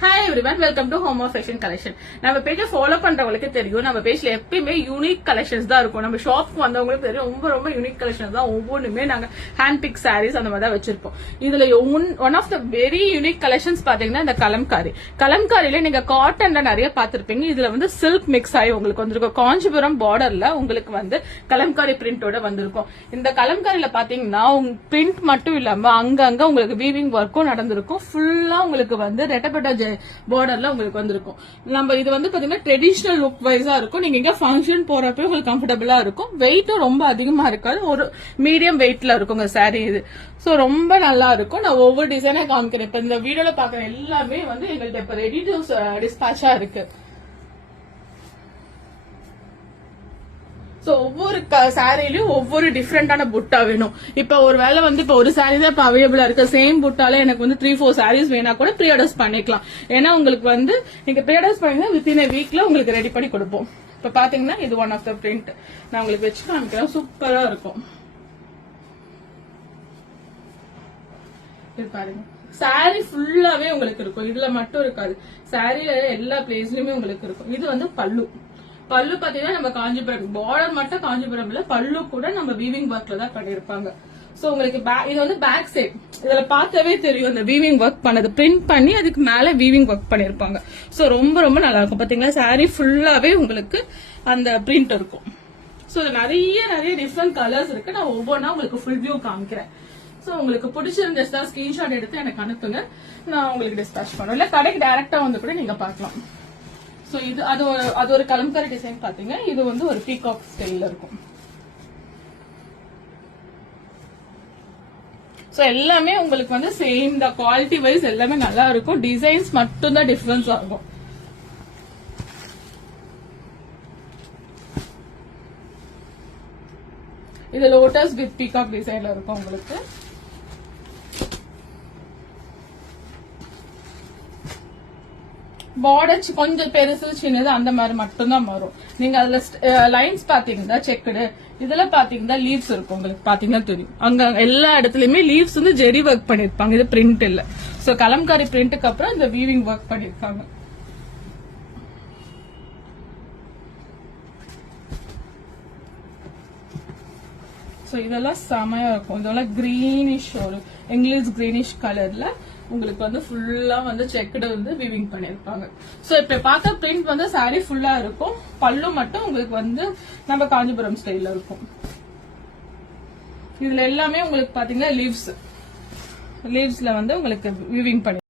Hi everyone, welcome to Home of Fashion Collection. நம்ம பேஜை follow பண்றவங்களுக்கு தெரியும், நம்ம பேஜ்ல எப்பயுமே யூனிக் கலெக்ஷன்ஸ் தான் இருக்கும். நம்ம ஷாப்க்கு வந்தவங்களுக்கு தெரியும், ரொம்ப யூனிக் கலெக்ஷன்ஸ் தான். ஒவ்வொன்றுமே நாங்க ஹேண்ட் பிக் சாரீஸ் அந்த மாதிரி தான் வச்சிருப்போம். இதுல one of the very unique collections பாத்தீங்கன்னா இந்த கலம்காரியில நீங்க காட்டன்ல நிறைய பாத்திருப்பீங்க. இதுல வந்து சில்க் மிக்ஸ் ஆகி உங்களுக்கு வந்திருக்கும். காஞ்சிபுரம் பார்டர்ல உங்களுக்கு வந்து கலம்காரி பிரிண்டோட வந்திருக்கும். இந்த கலம்காரியில பாத்தீங்கன்னா பிரிண்ட் மட்டும் இல்லாம அங்கங்க உங்களுக்கு வீவிங் ஒர்க்கும் நடந்திருக்கும். ஃபுல்லா உங்களுக்கு வந்து ரெட்டப்பட்ட பார்டர்ல உங்களுக்கு வந்திருக்கும். நம்ம இது வந்து பாத்தீங்கன்னா ட்ரெடிஷனல் லுக் வைஸா இருக்கும். நீங்க இங்க ஃபங்க்ஷன் போறப்ப உங்களுக்கு கம்ஃபர்டபுளா இருக்கும். வெயிட்டும் ரொம்ப அதிகமா இருக்காது, ஒரு மீடியம் வெயிட்ல இருக்குங்க சாரி இது. சோ ரொம்ப நல்லா இருக்கும். நான் ஒவ்வொரு டிசைனா காமிக்கிறேன். இப்ப இந்த வீடியோல பாக்குற எல்லாமே வந்து எங்கள்கிட்ட இப்ப ரெடி டு டிஸ்பேச்சா இருக்கு. ஒவ்வொரு சாரிலயும் ஒவ்வொரு டிஃப்ரெண்டான புட்டா வேணும். இப்ப ஒரு வேலை வந்து இப்ப ஒரு சாரி தான் இப்ப அவைலபிளா இருக்கு. சேம் புட்டால எனக்கு வந்து 3-4 சாரீஸ் வேணா கூட ப்ரீ ஆர்டர்ஸ் பண்ணிக்கலாம். ஏன்னா உங்களுக்கு வந்து நீங்க ப்ரீ ஆர்டர்ஸ் பண்ணீங்கன்னா வித்தின் a வீக்ல உங்களுக்கு ரெடி பண்ணி கொடுப்போம். இப்ப பாத்தீங்கன்னா இது ஒன் ஆஃப் த பிரிண்ட் நான் உங்களுக்கு வச்சு காமிக்கிறேன். சூப்பரா இருக்கும். இது பாருங்க, சாரி ஃபுல்லாவே உங்களுக்கு இருக்கும். இதுல மட்டும் இருக்காது, சாரியில எல்லா பிளேஸ்லயுமே உங்களுக்கு இருக்கும். இது வந்து பல்லு பாத்தீங்கன்னா நம்ம காஞ்சிபுரம் பார்டர் மட்டும் காஞ்சிபுரம் இல்ல, பல்லு கூட நம்ம வீவிங் ஒர்க்ல தான் பண்ணிருப்பாங்க. சோ உங்களுக்கு இது வந்து பேக் சைட், இதுல பார்க்கவே தெரியும் இந்த வீவிங் ஒர்க் பண்ணது, பிரிண்ட் பண்ணி அதுக்கு மேல வீவிங் ஒர்க் பண்ணிருப்பாங்க. சோ ரொம்ப நல்லா இருக்கும். பாத்தீங்களா, சாரி ஃபுல்லாவே உங்களுக்கு அந்த பிரிண்ட் இருக்கும். சோ நிறைய டிஃப்ரெண்ட் கலர்ஸ் இருக்கு. நான் ஒவ்வொன்னா உங்களுக்கு ஃபுல் வியூ காமிக்கிறேன். சோ உங்களுக்கு பிடிச்சிருந்தா ஸ்கிரீன்ஷாட் எடுத்து எனக்கு அனுப்புங்க, நான் உங்களுக்கு டிஸ்பேச் பண்ணுவேன். இல்ல கடைக்கு டைரக்டா வந்து கூட நீங்க பாக்கலாம். சோ இது அது ஒரு கலம்காரி டிசைன் பாத்தீங்க. இது வந்து ஒரு பீகாக் ஸ்டைல்ல இருக்கும். சோ எல்லாமே உங்களுக்கு வந்து சேம் தான், குவாலிட்டி வைஸ் எல்லாமே நல்லா இருக்கும். டிசைன்ஸ் மட்டும் தான் டிஃபரன்ஸ் ஆகும். இது லோட்டஸ் வித் பீகாக் டிசைன்ல இருக்கும் உங்களுக்கு. பார்டர் கொஞ்சம் பெருசு சின்னது அந்த மாதிரி மட்டும் தான் வரும். நீங்க அதுல லைன்ஸ் பாத்தீங்கன்னா செக்குடு, இதுல பாத்தீங்கன்னா லீவ்ஸ் இருக்கும். உங்களுக்கு பாத்தீங்கன்னா தெரியும், அங்க எல்லா இடத்துலயுமே லீவ்ஸ் வந்து ஜெரி ஒர்க் பண்ணிருப்பாங்க. இது பிரிண்ட் இல்ல. சோ கலம்காரி பிரிண்ட்டுக்கு அப்புறம் இந்த வீவிங் ஒர்க் பண்ணிருக்காங்க. சோ இதெல்லாம் செமையா இருக்கும். இதெல்லாம் கிரீனிஷ், ஒரு இங்கிலீஷ் கிரீனிஷ் கலர்ல உங்களுக்கு வந்து ஃபுல்லா வந்து செக்குடு வந்து வீவிங் பண்ணிருப்பாங்க. சோ இப்ப பார்த்த பிரிண்ட் வந்து சாரி ஃபுல்லா இருக்கும். பல்லு மட்டும் உங்களுக்கு வந்து நம்ம காஞ்சிபுரம் ஸ்டைல்ல இருக்கும். இதுல எல்லாமே உங்களுக்கு பாத்தீங்கன்னா லீவ்ஸ்ல வந்து உங்களுக்கு வீவிங் பண்ணி